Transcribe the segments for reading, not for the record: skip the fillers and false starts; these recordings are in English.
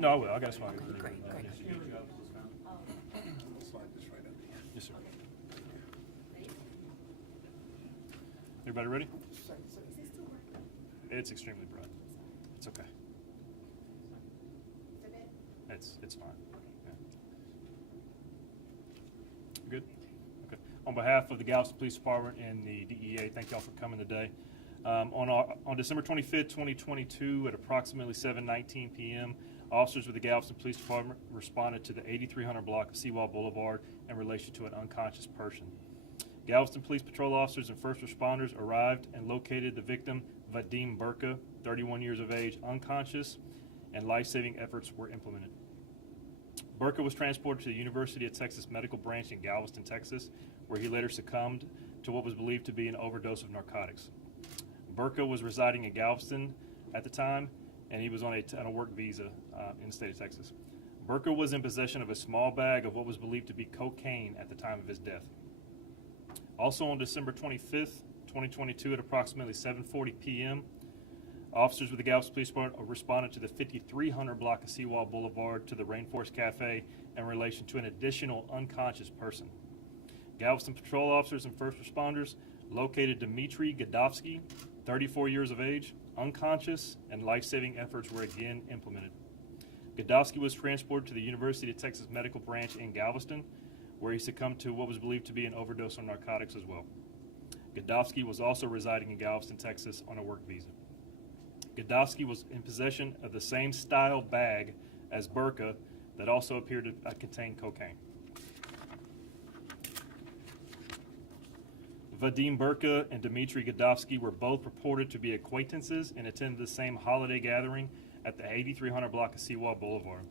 No, I will. I got some. Great. Yes, sir. Everybody ready? It's extremely bright. It's okay. It's fine. Yeah. Good? Okay. On behalf of the Galveston Police Department and the DEA, thank y'all for coming today. On December 25th, 2022, at approximately 7:19 p.m., officers with the Galveston Police Department responded to the 8300 block of Seawall Boulevard in relation to an unconscious person. Galveston Police Patrol officers and first responders arrived and located the victim, Vadim Burka, 31 years of age, unconscious, and life-saving efforts were implemented. Burka was transported to the University of Texas Medical Branch in Galveston, Texas, where he later succumbed to what was believed to be an overdose of narcotics. Burka was residing in Galveston at the time, and he was on a work visa in the state of Texas. Burka was in possession of a small bag of what was believed to be cocaine at the time of his death. Also on December 25th, 2022, at approximately 7:40 p.m., officers with the Galveston Police Department responded to the 5300 block of Seawall Boulevard to the Rainforest Cafe in relation to an additional unconscious person. Galveston patrol officers and first responders located Dmitry Gadovsky, 34 years of age, unconscious, and life-saving efforts were again implemented. Gadovsky was transported to the University of Texas Medical Branch in Galveston, where he succumbed to what was believed to be an overdose on narcotics as well. Gadovsky was also residing in Galveston, Texas on a work visa. Gadovsky was in possession of the same style bag as Burka that also appeared to contain cocaine. Vadim Burka and Dmitry Gadovsky were both reported to be acquaintances and attended the same holiday gathering at the 8300 block of Seawall Boulevard.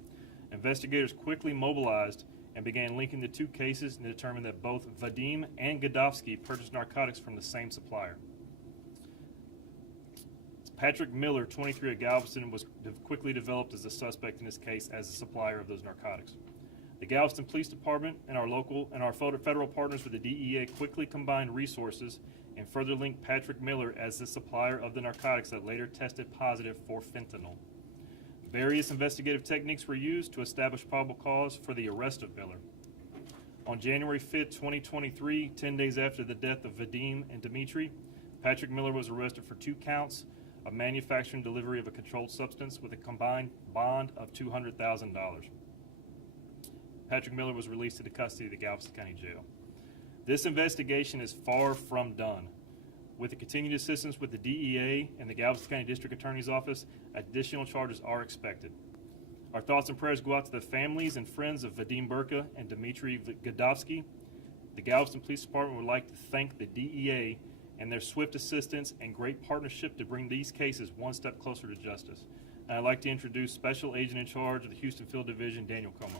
Investigators quickly mobilized and began linking the two cases and determined that both Vadim and Gadovsky purchased narcotics from the same supplier. Patrick Miller, 23 of Galveston, was quickly developed as a suspect in this case as a supplier of those narcotics. The Galveston Police Department and our federal partners with the DEA quickly combined resources and further linked Patrick Miller as the supplier of the narcotics that later tested positive for fentanyl. Various investigative techniques were used to establish probable cause for the arrest of Miller. On January 5th, 2023, 10 days after the death of Vadim and Dmitry, Patrick Miller was arrested for 2 counts of manufacturing and delivery of a controlled substance with a combined bond of $200,000. Patrick Miller was released to the custody of the Galveston County Jail. This investigation is far from done. With the continued assistance with the DEA and the Galveston County District Attorney's Office, additional charges are expected. Our thoughts and prayers go out to the families and friends of Vadim Burka and Dmitry Gadovsky. The Galveston Police Department would like to thank the DEA and their swift assistance and great partnership to bring these cases one step closer to justice. And I'd like to introduce Special Agent in Charge of the Houston Field Division, Daniel Como.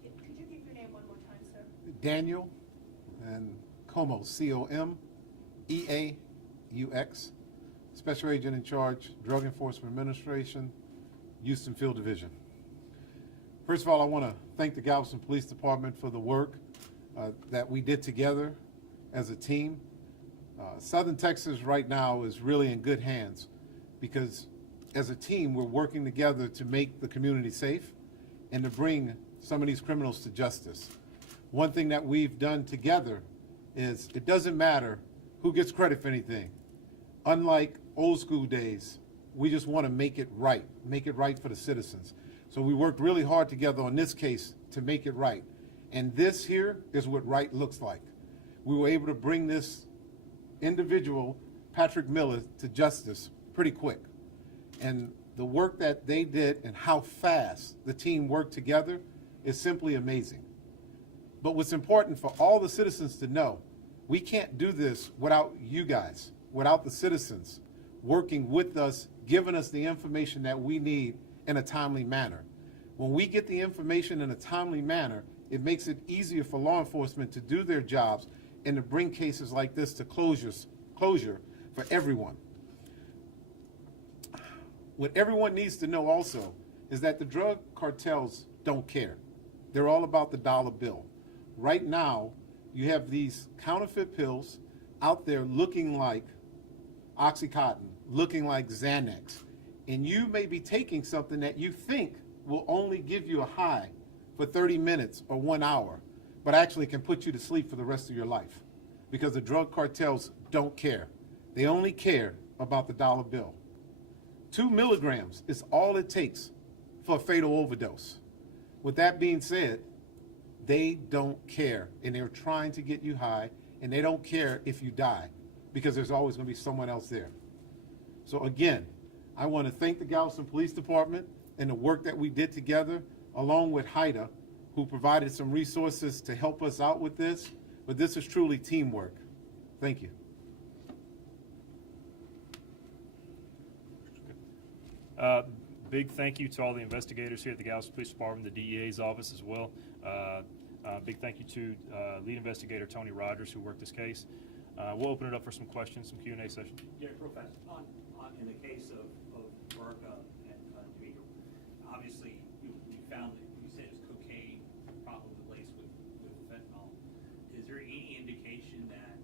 Could you give your name one more time, sir? Daniel and Como, C-O-M-E-A-U-X, Special Agent in Charge, Drug Enforcement Administration, Houston Field Division. First of all, I want to thank the Galveston Police Department for the work that we did together as a team. Southern Texas right now is really in good hands because as a team, we're working together to make the community safe and to bring some of these criminals to justice. One thing that we've done together is it doesn't matter who gets credit for anything. Unlike old school days, we just want to make it right for the citizens. So we worked really hard together on this case to make it right. And this here is what right looks like. We were able to bring this individual, Patrick Miller, to justice pretty quick. And the work that they did and how fast the team worked together is simply amazing. But what's important for all the citizens to know, we can't do this without you guys, without the citizens working with us, giving us the information that we need in a timely manner. When we get the information in a timely manner, it makes it easier for law enforcement to do their jobs and to bring cases like this to closure for everyone. What everyone needs to know also is that the drug cartels don't care. They're all about the dollar bill. Right now, you have these counterfeit pills out there looking like Oxycontin, looking like Xanax, and you may be taking something that you think will only give you a high for 30 minutes or 1 hour, but actually can put you to sleep for the rest of your life, because the drug cartels don't care. They only care about the dollar bill. 2 milligrams is all it takes for a fatal overdose. With that being said, they don't care, and they're trying to get you high, and they don't care if you die, because there's always going to be someone else there. So again, I want to thank the Galveston Police Department and the work that we did together, along with HIDA, who provided some resources to help us out with this, but this is truly teamwork. Thank you. Big thank you to all the investigators here at the Galveston Police Department, the DEA's office as well. Big thank you to lead investigator Tony Rogers, who worked this case. We'll open it up for some questions, some Q&A session. Yeah, real fast. In the case of Barca and Demeter, obviously you found that you said it's cocaine, probably laced with fentanyl. Is there any indication that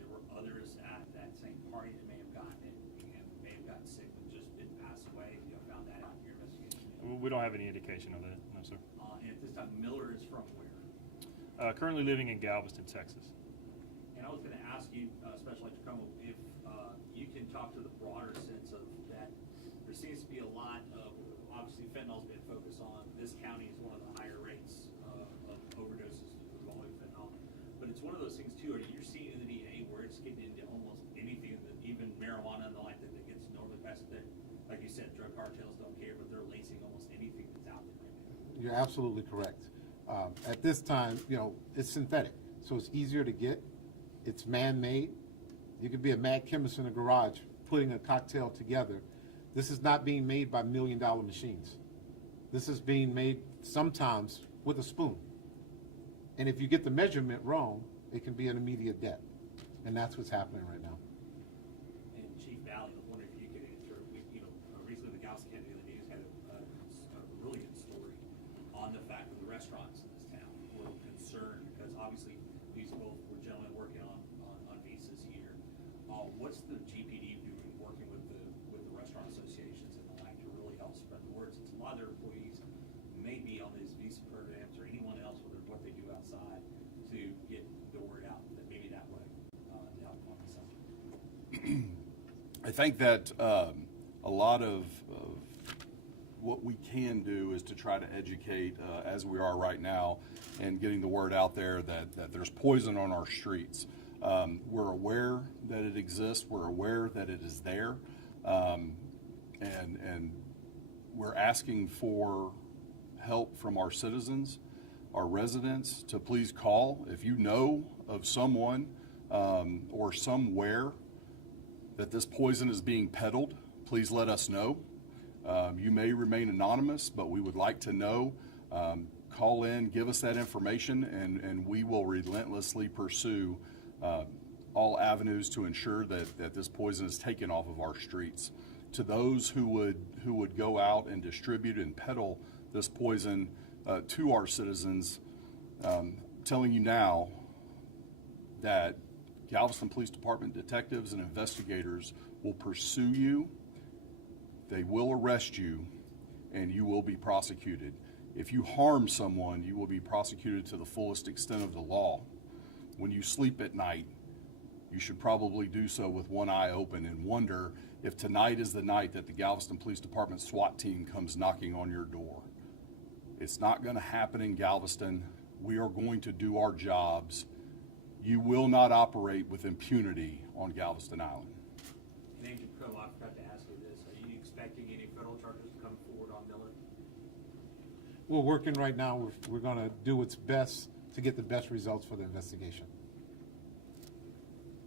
there were others at that same party that may have gotten it and may have gotten sick and just didn't pass away? You found that out in your investigation? We don't have any indication of that, no, sir. And at this time, Miller is from where? Currently living in Galveston, Texas. And I was going to ask you, Special Agent Como, if you can talk to the broader sense of that there seems to be a lot of, obviously fentanyl's been focused on, this county is one of the higher rates of overdoses involving fentanyl. But it's one of those things too, are you seeing in the DA where it's getting into almost anything, that even marijuana and the like that gets normally passed there? Like you said, drug cartels don't care, but they're lacing almost anything that's out there right now. You're absolutely correct. At this time, it's synthetic, so it's easier to get. It's man-made. You could be a mad chemist in a garage putting a cocktail together. This is not being made by million-dollar machines. This is being made sometimes with a spoon. And if you get the measurement wrong, it can be an immediate death. And that's what's happening right now. And Chief Valley, I was wondering if you could answer, recently the Galveston County News had a really good story on the fact that the restaurants in this town were concerned because obviously these both were gentlemen working on visas here. What's the GPD doing, working with the restaurant associations and the like to really help spread the word? Since a lot of their employees may be on these visa programs or anyone else, whether what they do outside, to get the word out that maybe that way to help on the side. I think that a lot of what we can do is to try to educate, as we are right now, and getting the word out there that there's poison on our streets. We're aware that it exists. We're aware that it is there, and we're asking for help from our citizens, our residents, to please call if you know of someone or somewhere that this poison is being peddled. Please let us know. You may remain anonymous, but we would like to know. Call in, give us that information, and we will relentlessly pursue all avenues to ensure that this poison is taken off of our streets. To those who would go out and distribute and peddle this poison to our citizens, telling you now that Galveston Police Department detectives and investigators will pursue you, they will arrest you, and you will be prosecuted. If you harm someone, you will be prosecuted to the fullest extent of the law. When you sleep at night, you should probably do so with one eye open and wonder if tonight is the night that the Galveston Police Department SWAT team comes knocking on your door. It's not going to happen in Galveston. We are going to do our jobs. You will not operate with impunity on Galveston Island. And Agent Crow, I forgot to ask you this. Are you expecting any federal charges to come forward on Miller? We're working right now. We're going to do what's best to get the best results for the investigation.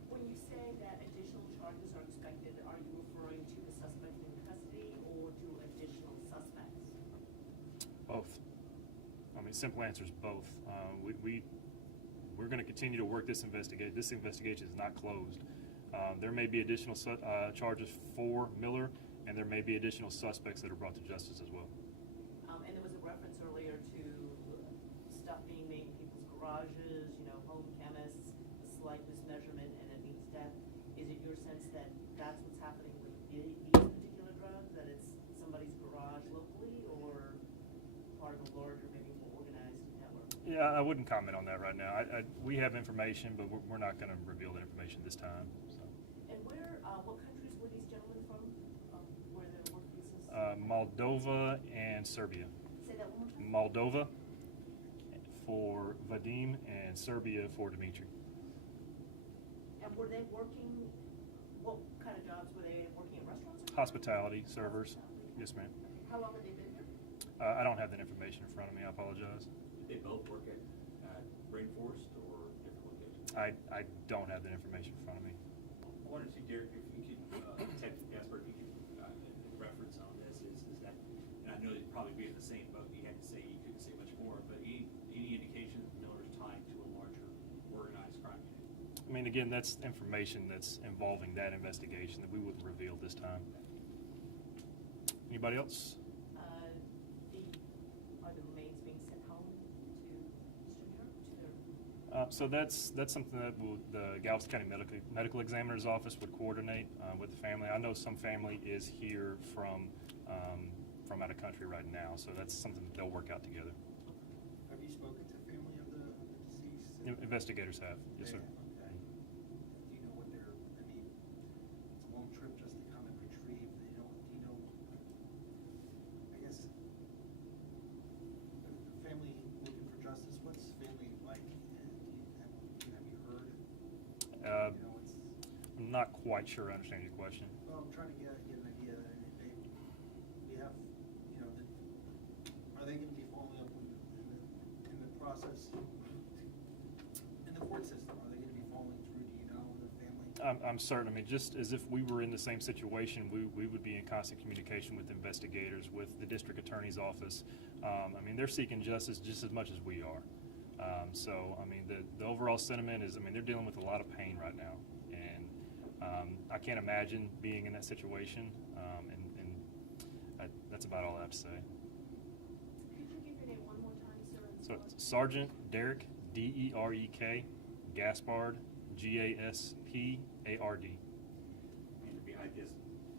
When you say that additional charges are expected, are you referring to the suspect in custody or to additional suspects? Both. I mean, simple answer is both. We're going to continue to work this investigation. This investigation is not closed. There may be additional charges for Miller, and there may be additional suspects that are brought to justice as well. And there was a reference earlier to stuff being made in people's garages, home chemists, a slight mismeasurement, and it means sense that that's what's happening with these particular drugs, that it's somebody's garage locally or part of a larger, maybe more organized network? Yeah, I wouldn't comment on that right now. We have information, but we're not going to reveal that information this time. So. And where, what countries were these gentlemen from, where their work visas? Moldova and Serbia. Say that one more time? Moldova for Vadim and Serbia for Dimitri. And were they working, what kind of jobs were they working in restaurants? or- Hospitality, servers. Yes, ma'am. How long have they been here? I don't have that information in front of me. I apologize. Did they both work at Rainforest or different locations? I don't have that information in front of me. I wanted to see, Derek, if you could, Ted Gasper, if you could, reference on this is that, and I know you'd probably be in the same boat, you had to say, you couldn't say much more, but any indication that Miller's tied to a larger organized crime unit? I mean, again, that's information that's involving that investigation that we wouldn't reveal this time. Anybody else? Are the remains being sent home to Eastern Europe, to their? So that's something that the Galveston County Medical Examiner's Office would coordinate with the family. I know some family is here from out of country right now, so that's something that they'll work out together. Have you spoken to family of the deceased? Investigators have, yes, sir. Okay. Do you know what they're, I mean, it's a long trip just to come and retrieve, do you know, I guess, the family looking for justice, what's family like? Have you heard? You know, it's, I'm not quite sure I understand your question. well, I'm trying to get an idea, and if we have, you know, are they gonna be following up in the process, in the court system, are they gonna be following through, do you know, the family? I'm certain. I mean, just as if we were in the same situation, we would be in constant communication with investigators, with the district attorney's office. I mean, they're seeking justice just as much as we are. So, I mean, the overall sentiment is, I mean, they're dealing with a lot of pain right now. And I can't imagine being in that situation. And that's about all I have to say. Could you give your name one more time, sir? and So, spell it? Sergeant Derek, D-E-R-E-K, Gaspard, G-A-S-P-A-R-D. And to be,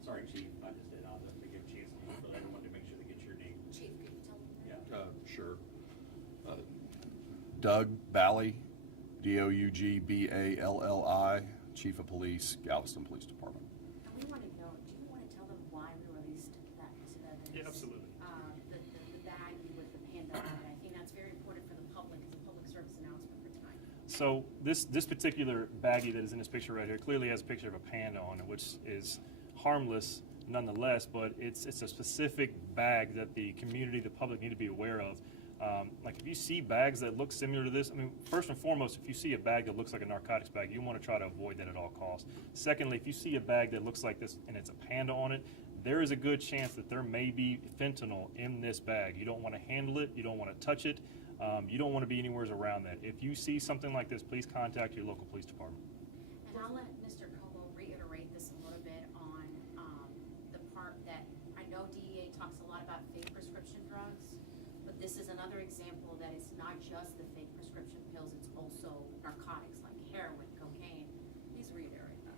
sorry, Chief, I just did, I'll give a chance for everyone to make sure they get your name. Chief, could you tell me? Yeah. Sure. Doug Bally, D-O-U-G-B-A-L-L-I, Chief of Police, Galveston Police Department. And we want to know, do you want to tell them why we released that piece of evidence? Yeah, absolutely. The baggie with the panda on it. I think that's very important for the public. It's a public service announcement for tonight. So this particular baggie that is in this picture right here clearly has a picture of a panda on it, which is harmless nonetheless, but it's a specific bag that the community, the public need to be aware of. Like if you see bags that look similar to this, I mean, first and foremost, if you see a bag that looks like a narcotics bag, you want to try to avoid that at all costs. Secondly, if you see a bag that looks like this and it's a panda on it, there is a good chance that there may be fentanyl in this bag. You don't want to handle it. You don't want to touch it. You don't want to be anywhere around that. If you see something like this, please contact your local police department. And I'll let Mr. Como reiterate this a little bit on the part that I know DEA talks a lot about fake prescription drugs, but this is another example that it's not just the fake prescription pills, it's also narcotics like heroin, cocaine. Please reiterate that.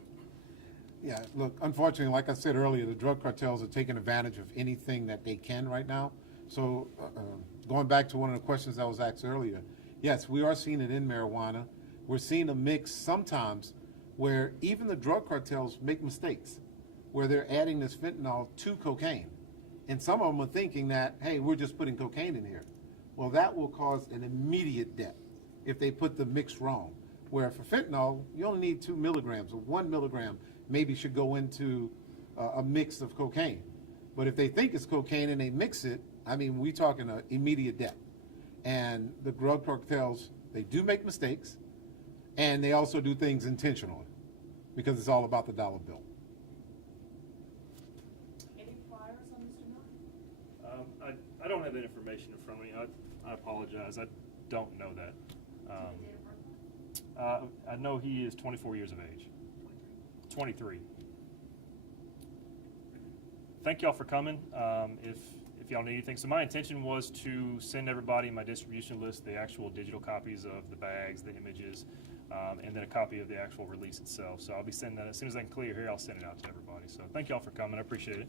Yeah, look, unfortunately, like I said earlier, the drug cartels are taking advantage of anything that they can right now. So going back to one of the questions that was asked earlier, yes, we are seeing it in marijuana. We're seeing a mix sometimes where even the drug cartels make mistakes, where they're adding this fentanyl to cocaine. And some of them are thinking that, hey, we're just putting cocaine in here. Well, that will cause an immediate death if they put the mix wrong. Where for fentanyl, you only need 2 milligrams, or 1 milligram maybe should go into a mix of cocaine. But if they think it's cocaine and they mix it, I mean, we're talking an immediate death. And the drug cartels, they do make mistakes, and they also do things intentionally, because it's all about the dollar bill. Any priors on Mr. Miller? I don't have that information in front of me. I apologize. I don't know that. Date of birth? I know he is 24 years of age. 23. Thank y'all for coming. If y'all need anything, so my intention was to send everybody my distribution list, the actual digital copies of the bags, the images. and then a copy of the actual release itself. So I'll be sending that as soon as I can clear here. I'll send it out to everybody. So thank y'all for coming. I appreciate it.